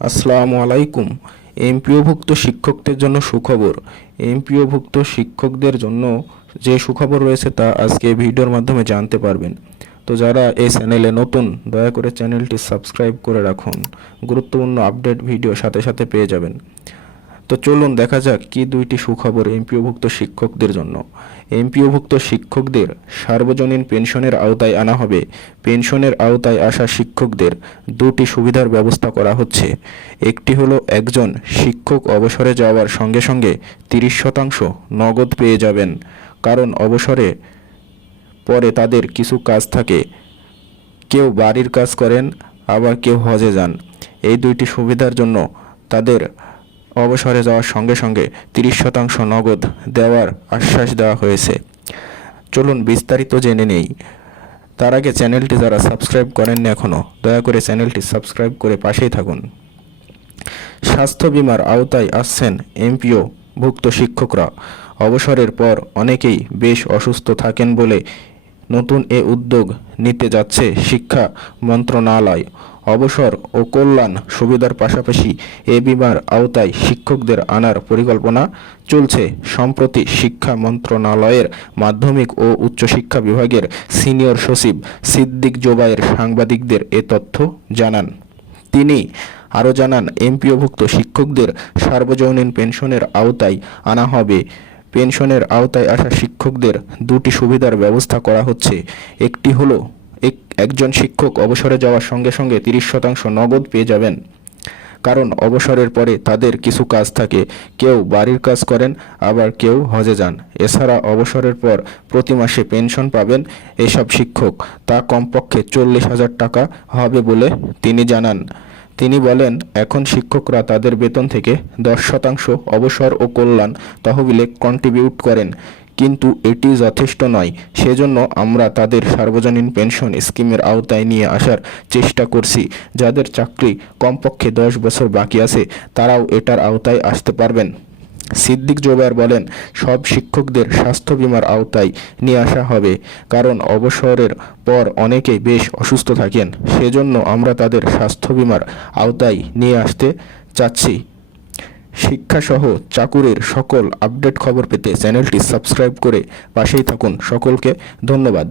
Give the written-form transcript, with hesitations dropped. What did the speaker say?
আসসালামু আলাইকুম। এমপিওভুক্ত শিক্ষকদের জন্য সুখবর। এমপিওভুক্ত শিক্ষকদের জন্য যে সুখবর রয়েছে তা আজকে ভিডিওর মাধ্যমে জানতে পারবেন। তো যারা এই চ্যানেলে নতুন, দয়া করে চ্যানেলটি সাবস্ক্রাইব করে রাখুন। গুরুত্বপূর্ণ আপডেট ভিডিও সাথে সাথে পেয়ে যাবেন। তো চলুন দেখা যাক কি দুইটি সুখবর এমপিওভুক্ত শিক্ষকদের জন্য। এমপিওভুক্ত শিক্ষকদের সার্বজনীন পেনশনের আওতায় আনা হবে। পেনশনের আওতায় আসা শিক্ষকদের দুটি সুবিধার ব্যবস্থা করা হচ্ছে। একটি হলো, একজন শিক্ষক অবসরে যাওয়ার সঙ্গে সঙ্গে 30% নগদ পেয়ে যাবেন, কারণ অবসরে পরে তাদের কিছু কাজ থাকে। কেউ বাড়ির কাজ করেন, আবার কেউ হজে যান। এই দুইটি সুবিধার জন্য তাদের অবসরে যাওয়ার সঙ্গে সঙ্গে 30% নগদ দেওয়ার আশ্বাস দেওয়া হয়েছে। চলুন বিস্তারিত জেনে নেই। তার আগে চ্যানেলটি যারা সাবস্ক্রাইব করেননি এখনও, দয়া করে চ্যানেলটি সাবস্ক্রাইব করে পাশেই থাকুন। স্বাস্থ্য বিমার আওতায় আসছেন এমপিও ভুক্ত শিক্ষকরা। অবসরের পর অনেকেই বেশ অসুস্থ থাকেন বলে নতুন এ উদ্যোগ নিতে যাচ্ছে শিক্ষা মন্ত্রণালয়। অবসর ও কল্যাণ সুবিধার পাশাপাশি এ বিমার আওতায় শিক্ষকদের আনার পরিকল্পনা চলছে। সম্প্রতি শিক্ষা মন্ত্রণালয়ের মাধ্যমিক ও উচ্চশিক্ষা বিভাগের সিনিয়র সচিব সিদ্দিক জোবায়ের সাংবাদিকদের এ তথ্য জানান। তিনি আরও জানান, এমপিওভুক্ত শিক্ষকদের সার্বজনীন পেনশনের আওতায় আনা হবে। পেনশনের আওতায় আসা শিক্ষকদের দুটি সুবিধার ব্যবস্থা করা হচ্ছে। একটি হলো, একজন শিক্ষক অবসরে যাওয়ার সঙ্গে সঙ্গে 30% নগদ পেয়ে যাবেন, কারণ অবসরের পরে তাদের কিছু কাজ থাকে। কেউ বাড়ির কাজ করেন, আবার কেউ হজে যান। এছাড়া অবসরের পর প্রতি মাসে পেনশন পাবেন এসব শিক্ষক, তা কমপক্ষে 40,000 টাকা হবে বলে তিনি জানান। তিনি বলেন, এখন শিক্ষকরা তাদের বেতন থেকে 10% অবসর ও কল্যাণ তহবিলে কন্ট্রিবিউট করেন, কিন্তু এটি যথেষ্ট নয়। সেজন্য আমরা তাদের সার্বজনীন পেনশন স্কিমের আওতায় নিয়ে আসার চেষ্টা করছি। যাদের চাকরি কমপক্ষে 10 বছর বাকি আছে, তারাও এটার আওতায় আসতে পারবেন। সিদ্দিক জোবায়ের বলেন, সব শিক্ষকদের স্বাস্থ্য বিমার আওতায় নিয়ে আসা হবে, কারণ অবসরের পর অনেকেই বেশ অসুস্থ থাকেন। সেজন্য আমরা তাদের স্বাস্থ্য বিমার আওতায় নিয়ে আসতে চাচ্ছি। শিক্ষাসহ চাকুরির সকল আপডেট খবর পেতে চ্যানেলটি সাবস্ক্রাইব করে পাশেই থাকুন। সকলকে ধন্যবাদ।